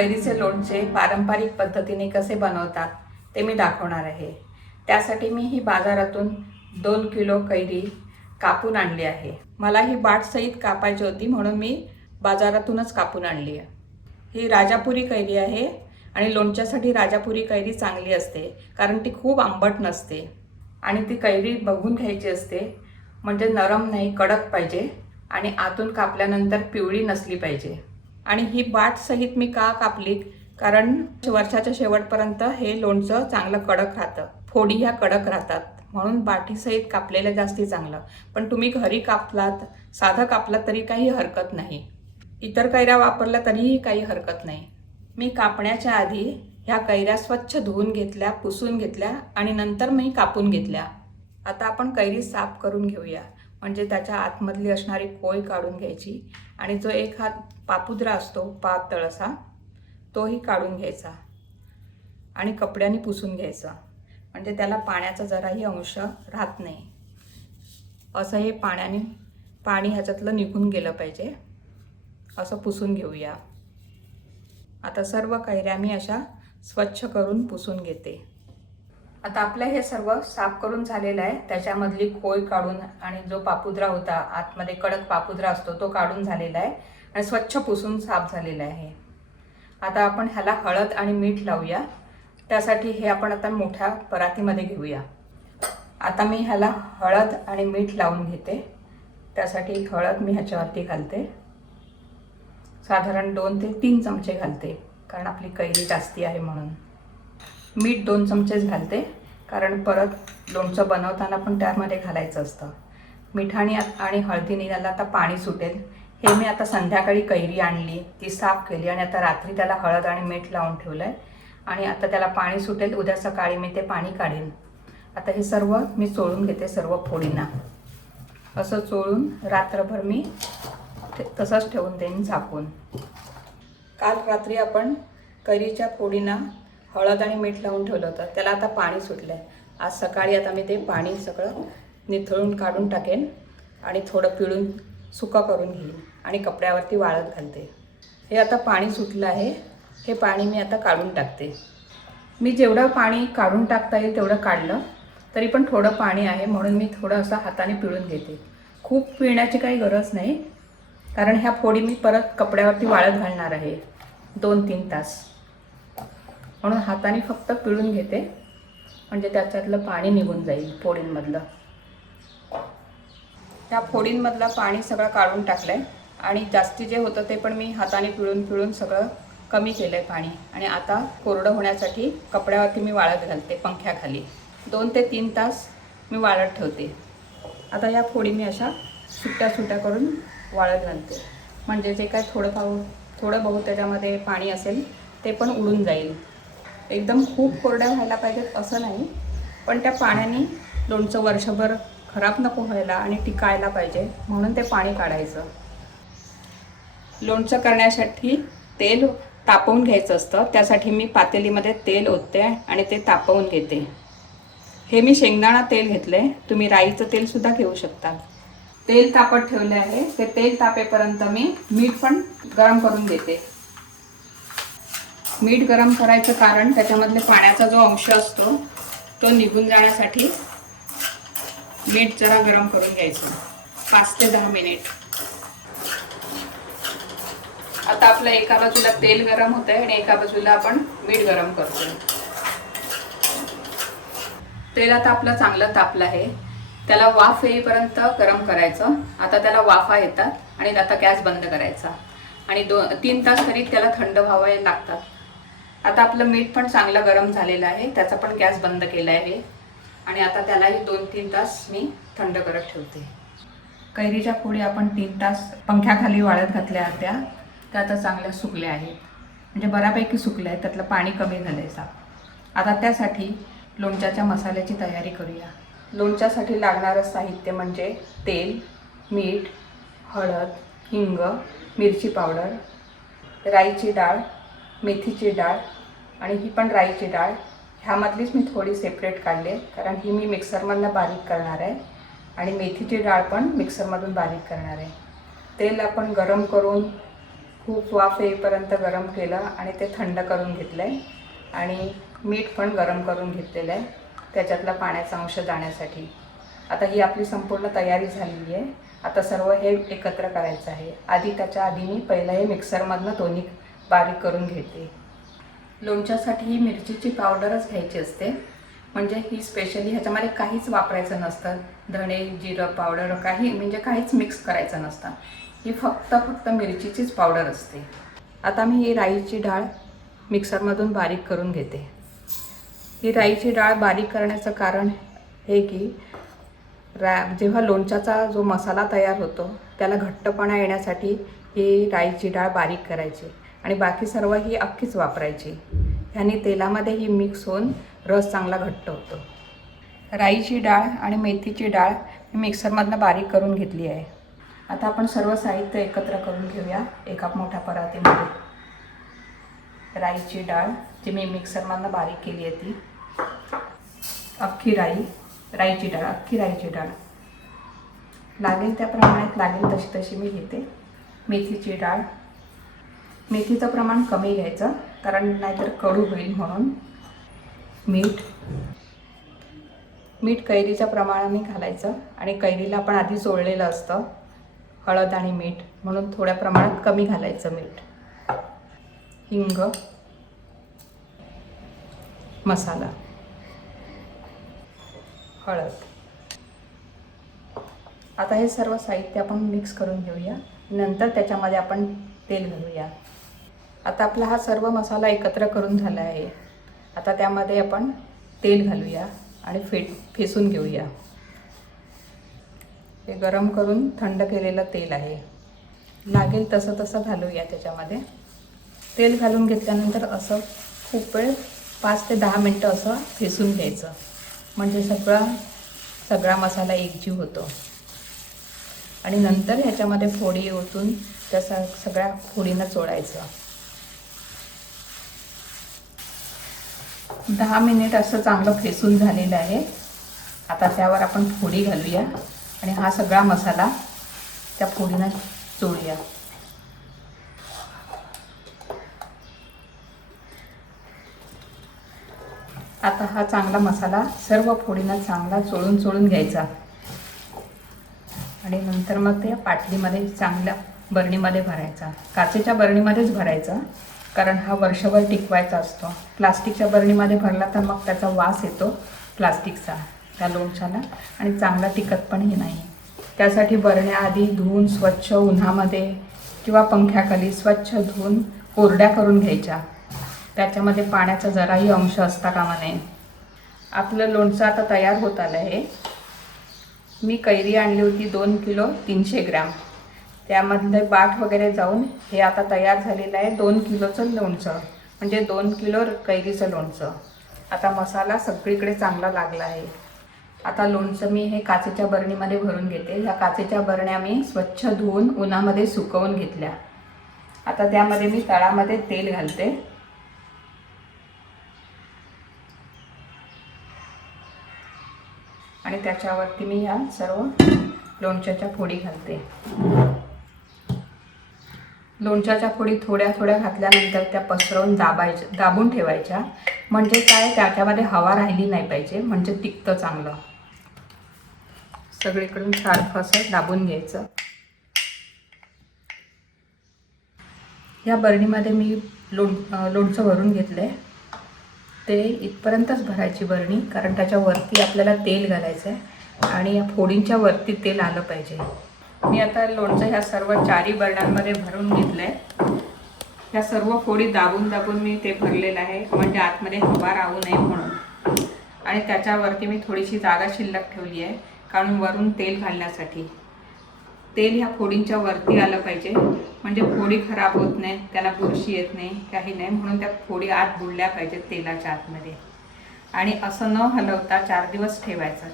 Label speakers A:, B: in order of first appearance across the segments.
A: कैरीचे लोणचे पारंपरिक पद्धतीने कसे बनवतात ते मी दाखवणार आहे. त्यासाठी मी ही बाजारातून दोन किलो कैरी कापून आणली आहे. मला ही बाटसहित कापायची होती म्हणून मी बाजारातूनच कापून आणली आहे. ही राजापुरी कैरी आहे आणि लोणच्यासाठी राजापुरी कैरी चांगली असते कारण ती खूप आंबट नसते आणि ती कैरी बघून घ्यायची असते म्हणजे नरम नाही कडक पाहिजे आणि आतून कापल्यानंतर पिवळी नसली पाहिजे. आणि ही बाट सहित मी का कापली? कारण वर्षाच्या शेवटपर्यंत हे लोणचं चांगलं कडक राहतं. फोडी ह्या कडक राहतात. म्हणून बाटीसहित कापलेलं जास्ती चांगलं. पण तुम्ही घरी कापलात साधं कापलात तरी काही हरकत नाही. इतर कैऱ्या वापरल्या तरीही काही हरकत नाही. मी कापण्याच्या आधी ह्या कैऱ्या स्वच्छ धुवून घेतल्या पुसून घेतल्या आणि नंतर मी कापून घेतल्या. आता आपण कैरी साफ करून घेऊया. म्हणजे त्याच्या आतमधली असणारी कोय काढून घ्यायची. आणि जो एक हात पापुद्रा असतो पातळ असा तोही काढून घ्यायचा. आणि कपड्याने पुसून घ्यायचा. म्हणजे त्याला पाण्याचा जराही अंश राहत नाही. असं हे पाण्याने पाणी ह्याच्यातलं निघून गेलं पाहिजे. असं पुसून घेऊया. आता सर्व कैऱ्या मी अशा स्वच्छ करून पुसून घेते. आता आपलं हे सर्व साफ करून झालेलं आहे. त्याच्यामधली खोय काढून आणि जो पापुद्रा होता आतमध्ये कडक पापुद्रा असतो तो काढून झालेला आहे आणि स्वच्छ पुसून साफ झालेला आहे. आता आपण ह्याला हळद आणि मीठ लावूया. त्यासाठी हे आपण आता मोठ्या परातीमध्ये घेऊया. आता मी ह्याला हळद आणि मीठ लावून घेते. त्यासाठी हळद मी ह्याच्यावरती घालते. साधारण दोन ते तीन चमचे घालते कारण आपली कैरी जास्ती आहे म्हणून. मीठ दोन चमचेच घालते. कारण परत लोणचं बनवताना पण त्यामध्ये घालायचं असतं. मिठाने आणि हळदीने त्याला आता पाणी सुटेल. हे मी आता संध्याकाळी कैरी आणली ती साफ केली आणि आता रात्री त्याला हळद आणि मीठ लावून ठेवलं आहे आणि आता त्याला पाणी सुटेल उद्या सकाळी मी ते पाणी काढेन. आता हे सर्व मी चोळून घेते सर्व फोडींना. असं चोळून रात्रभर मी ते तसंच ठेवून देईन झाकून. काल रात्री आपण कैरीच्या फोडींना हळद आणि मीठ लावून ठेवलं होतं. त्याला आता पाणी सुटलं आहे आज सकाळी आता मी ते पाणी सगळं निथळून काढून टाकेन आणि थोडं पिळून सुका करून घेईन आणि कपड्यावरती वाळत घालते. हे आता पाणी सुटलं आहे. हे पाणी मी आता काढून टाकते. मी जेवढं पाणी काढून टाकता येईल तेवढं काढलं. तरी पण थोडं पाणी आहे म्हणून मी थोडं असं हाताने पिळून घेते. खूप पिळण्याची काही गरज नाही. कारण ह्या फोडी मी परत कपड्यावरती वाळत घालणार आहे. दोन तीन तास. म्हणून हाताने फक्त पिळून घेते. म्हणजे त्याच्यातलं पाणी निघून जाईल फोडींमधलं. त्या फोडींमधलं पाणी सगळं काढून टाकलं आहे आणि जास्ती जे होतं ते पण मी हाताने पिळून पिळून सगळं कमी केलं आहे पाणी. आणि आता कोरडं होण्यासाठी कपड्यावरती मी वाळत घालते पंख्याखाली. दोन ते तीन तास मी वाळत ठेवते. आता या फोडी मी अशा सुट्ट्या सुट्ट्या करून वाळत घालते. म्हणजे जे काय थोडं पाऊ थोडं बहुत त्याच्यामध्ये पाणी असेल ते पण उडून जाईल. एकदम खूप कोरड्या व्हायला पाहिजेत असं नाही. पण त्या पाण्याने लोणचं वर्षभर खराब नको व्हायला आणि टिकायला पाहिजे म्हणून ते पाणी काढायचं. लोणचं करण्यासाठी तेल तापवून घ्यायचं असतं. त्यासाठी मी पातेलीमध्ये तेल ओतते आणि ते तापवून घेते. हे मी शेंगदाणा तेल घेतलं. आहे तुम्ही राईचं तेलसुद्धा घेऊ शकता. तेल तापत ठेवले आहे. ते तेल तापेपर्यंत मी मीठ पण गरम करून घेते. मीठ गरम करायचं कारण त्याच्यामधले पाण्याचा जो अंश असतो तो निघून जाण्यासाठी मीठ जरा गरम करून घ्यायचं. पाच ते दहा मिनिट. आता आपलं एका बाजूला तेल गरम होत आहे आणि एका बाजूला आपण मीठ गरम करतोय. तेल आता आपलं चांगलं तापलं आहे. त्याला वाफ येईपर्यंत गरम करायचं. आता त्याला वाफा येतात आणि आता गॅस बंद करायचा. आणि दो तीन तास तरी त्याला थंड व्हावं लागतात. आता आपलं मीठ पण चांगलं गरम झालेलं आहे. त्याचा पण गॅस बंद केला आहे. आणि आता त्यालाही दोन तीन तास मी थंड करत ठेवते. कैरीच्या पोळी आपण तीन तास पंख्याखाली वाळत घातल्या होत्या त्या आता चांगल्या सुकल्या आहेत. म्हणजे बऱ्यापैकी सुकल्या आहेत. त्यातलं पाणी कमी झालं आहे साप. आता त्यासाठी लोणच्याच्या मसाल्याची तयारी करूया. लोणच्यासाठी लागणारं साहित्य म्हणजे तेल मीठ हळद हिंग मिरची पावडर राईची डाळ मेथीची डाळ आणि ही पण राईची डाळ. ह्यामधलीच मी थोडी सेपरेट काढली आहे कारण ही मी मिक्सरमधनं बारीक करणार आहे आणि मेथीची डाळ पण मिक्सरमधून बारीक करणार आहे. तेल आपण गरम करून खूप वाफ येईपर्यंत गरम केलं आणि ते थंड करून घेतलं आहे आणि मीठ पण गरम करून घेतलेलं आहे त्याच्यातला पाण्याचा अंश जाण्यासाठी. आता ही आपली संपूर्ण तयारी झालेली आहे. आता सर्व हे एकत्र करायचं आहे. आधी त्याच्या आधी मी पहिलं हे मिक्सरमधनं दोन्ही बारीक करून घेते. लोणच्यासाठी ही मिरचीची पावडरच घ्यायची असते. म्हणजे ही स्पेशली ह्याच्यामध्ये काहीच वापरायचं नसतं. धणे जिरं पावडर काही म्हणजे काहीच मिक्स करायचं नसतं. ही फक्त फक्त मिरचीचीच पावडर असते. आता मी ही राईची डाळ मिक्सरमधून बारीक करून घेते. ही राईची डाळ बारीक करण्याचं कारण हे की रा जेव्हा लोणच्याचा जो मसाला तयार होतो त्याला घट्टपणा येण्यासाठी ही राईची डाळ बारीक करायची. आणि बाकी सर्व ही अख्खीच वापरायची. ह्याने तेलामध्ये ही मिक्स होऊन रस चांगला घट्ट होतो. राईची डाळ आणि मेथीची डाळ मी मिक्सरमधनं बारीक करून घेतली आहे. आता आपण सर्व साहित्य एकत्र करून घेऊया एका मोठ्या परातीमध्ये. राईची डाळ जी मी मिक्सरमधनं बारीक केली आहे ती. अख्खी राई राईची डाळ अख्खी राईची डाळ. लागेल त्या प्रमाणात लागेल तशी तशी मी घेते. मेथीची डाळ मेथीचं प्रमाण कमी घ्यायचं कारण नाहीतर कडू होईल म्हणून. मीठ. मीठ कैरीच्या प्रमाणाने घालायचं आणि कैरीला आपण आधी चोळलेलं असतं. हळद आणि मीठ म्हणून थोड्या प्रमाणात कमी घालायचं मीठ. हिंग. मसाला. हळद. आता हे सर्व साहित्य आपण मिक्स करून घेऊया. नंतर त्याच्यामध्ये आपण तेल घालूया. आता आपला हा सर्व मसाला एकत्र करून झाला आहे. आता त्यामध्ये आपण तेल घालूया आणि फेट फेसून घेऊया. हे गरम करून थंड केलेलं तेल आहे. लागेल तसं तसं घालूया त्याच्यामध्ये. तेल घालून घेतल्यानंतर असं खूप वेळ पाच ते दहा मिनटं असं फेसून घ्यायचं. म्हणजे सगळा सगळा मसाला एकजीव होतो. आणि नंतर ह्याच्यामध्ये फोडी ओतून त्या स सगळ्या फोडीनं चोळायचं. दहा मिनिट असं चांगलं फेसून झालेलं आहे. आता त्यावर आपण फोडी घालूया. आणि हा सगळा मसाला त्या फोडीनं चोळूया. आता हा चांगला मसाला सर्व फोडीनं चांगला चोळून चोळून घ्यायचा. आणि नंतर मग ते पाटलीमध्ये चांगल्या बरणीमध्ये भरायचा. काचेच्या बरणीमध्येच भरायचा. कारण हा वर्षभर टिकवायचा असतो. प्लास्टिकच्या बरणीमध्ये भरला तर मग त्याचा वास येतो प्लास्टिकचा त्या लोणच्याला. आणि चांगला टिकत पणही नाही. त्यासाठी बरण्या आधी धुवून स्वच्छ उन्हामध्ये किंवा पंख्याखाली स्वच्छ धुवून कोरड्या करून घ्यायच्या. त्याच्यामध्ये पाण्याचा जराही अंश असता कामा नये. आपलं लोणचं आता तयार होत आलं आहे मी कैरी आणली होती दोन किलो तीनशे ग्रॅम. त्यामधले बाट वगैरे जाऊन हे आता तयार झालेलं आहे दोन किलोचं लोणचं. म्हणजे दोन किलो कैरीचं लोणचं. आता मसाला सगळीकडे चांगला लागला आहे. आता लोणचं मी हे काचेच्या बरणीमध्ये भरून घेते. ह्या काचेच्या बरण्या मी स्वच्छ धुवून उन्हामध्ये सुकवून घेतल्या. आता त्यामध्ये मी तळामध्ये तेल घालते. आणि त्याच्यावरती मी ह्या सर्व लोणच्याच्या फोडी घालते. लोणच्याच्या फोडी थोड्या थोड्या घातल्यानंतर त्या पसरवून दाबायच्या दाबून ठेवायच्या. म्हणजे काय? त्याच्यामध्ये हवा राहिली नाही पाहिजे. म्हणजे तिकतं चांगलं. सगळीकडून सारखं असं दाबून घ्यायचं. या बरणीमध्ये मी लोण लोणचं भरून घेतलं आहे ते इथपर्यंतच भरायची बरणी कारण त्याच्यावरती आपल्याला तेल घालायचं आहे आणि या फोडींच्या वरती तेल आलं पाहिजे. मी आता लोणचं ह्या सर्व चारी बरण्यांमध्ये भरून घेतलं आहे ह्या सर्व फोडी दाबून दाबून मी ते भरलेलं आहे. म्हणजे आतमध्ये हवा राहू नये म्हणून. आणि त्याच्यावरती मी थोडीशी जागा शिल्लक ठेवली आहे. कारण वरून तेल घालण्यासाठी. तेल ह्या फोडींच्या वरती आलं पाहिजे. म्हणजे फोडी खराब होत नाही त्याला बुरशी येत नाही काही नाही. म्हणून त्या फोडी आत बुडल्या पाहिजेत तेलाच्या आतमध्ये. आणि असं न हलवता चार दिवस ठेवायचं.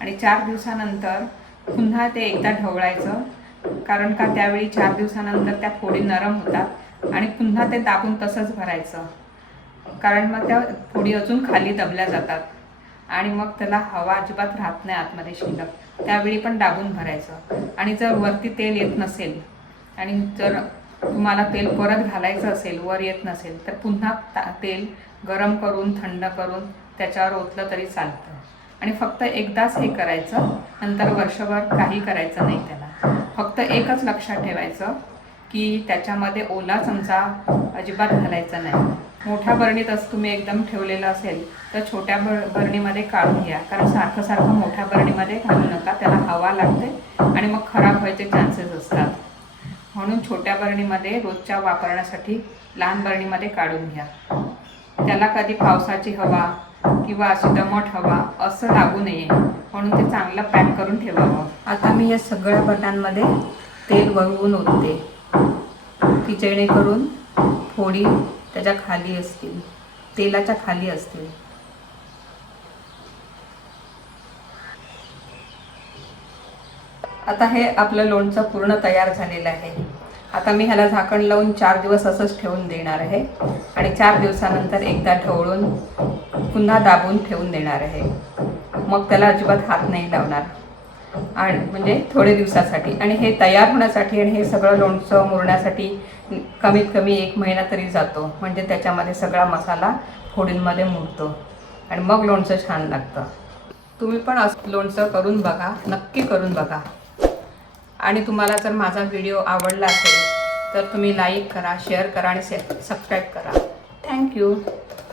A: आणि चार दिवसानंतर पुन्हा ते एकदा ढवळायचं. कारण का त्यावेळी चार दिवसानंतर त्या फोडी नरम होतात आणि पुन्हा ते दाबून तसंच भरायचं. कारण मग त्या फोडी अजून खाली दबल्या जातात. आणि मग त्याला हवा अजिबात राहत नाही आतमध्ये शिल्लक. त्यावेळी पण दाबून भरायचं. आणि जर वरती तेल येत नसेल आणि जर तुम्हाला तेल परत घालायचं असेल वर येत नसेल तर पुन्हा ता तेल गरम करून थंड करून त्याच्यावर ओतलं तरी चालतं. आणि फक्त एकदाच हे करायचं. नंतर वर्षभर काही करायचं नाही त्याला. फक्त एकच लक्षात ठेवायचं की त्याच्यामध्ये ओला चमचा अजिबात घालायचा नाही. मोठ्या बरणीत असं तुम्ही एकदम ठेवलेलं असेल तर छोट्या बर बरणीमध्ये काढून घ्या. कारण सारखं सारखं मोठ्या बरणीमध्ये घालू नका. त्याला हवा लागते आणि मग खराब व्हायचे चान्सेस असतात. म्हणून छोट्या बरणीमध्ये रोजच्या वापरण्यासाठी लहान बरणीमध्ये काढून घ्या. त्याला कधी पावसाची हवा किंवा अशी दमट हवा असं लागू नये. म्हणून ते चांगलं पॅक करून ठेवावं. आता मी या सगळ्या बटांमध्ये तेल वळवून ओतते. की जेणेकरून फोडी त्याच्याखाली असतील तेलाच्या खाली असतील. आता हे आपलं लोणचं पूर्ण तयार झालेलं आहे. आता मी ह्याला झाकण लावून चार दिवस असंच ठेवून देणार आहे. आणि चार दिवसानंतर एकदा ठेवळून पुन्हा दाबून ठेवून देणार आहे. मग त्याला अजिबात हात नाही लावणार. आणि म्हणजे थोडे दिवसासाठी. आणि हे तयार होण्यासाठी आणि हे सगळं लोणचं मुरण्यासाठी कमीत कमी एक महिना तरी जातो. म्हणजे त्याच्यामध्ये सगळा मसाला फोडींमध्ये मुरतो. आणि मग लोणचं छान लागतं. तुम्ही पण असं लोणचं करून बघा. नक्की करून बघा. आणि तुम्हाला जर माझा व्हिडिओ आवडला असेल तर तुम्ही लाईक करा शेअर करा आणि से सबस्क्राईब करा. थँक्यू